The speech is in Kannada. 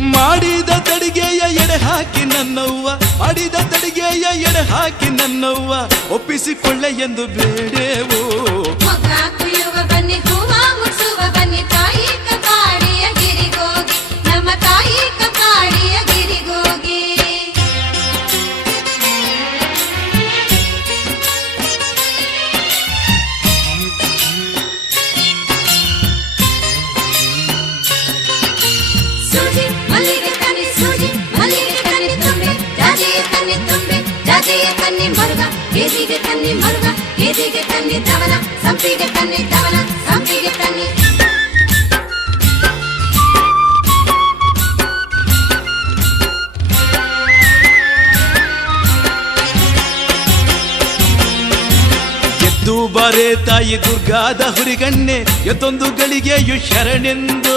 ಮಾಡಿದ ತಡಿಗೆಯ ಎಡೆ ಹಾಕಿ ನನ್ನವ್ವ ಮಾಡಿದ ತಡಿಗೆಯ ಎಡೆ ಹಾಕಿ ನನ್ನವ್ವ ಒಪ್ಪಿಸಿಕೊಳ್ಳೆ ಎಂದು ಬೇಡೇವೋ. ಕನ್ನಿ ತನ್ನಿ ಮರುಗ ಕೇಸಿಗೆ ತನ್ನಿ ದವನ ಸಂಪಿಗೆ ತನ್ನಿ ದವನ ಸಂಪಿಗೆ ತನ್ನಿ. ಬಾರೆ ತಾಯಿ ದುರ್ಗಾದ ಹುರಿಗಣ್ಣೆ, ಎತ್ತೊಂದು ಗಳಿಗೆಯು ಶರಣೆಂದು.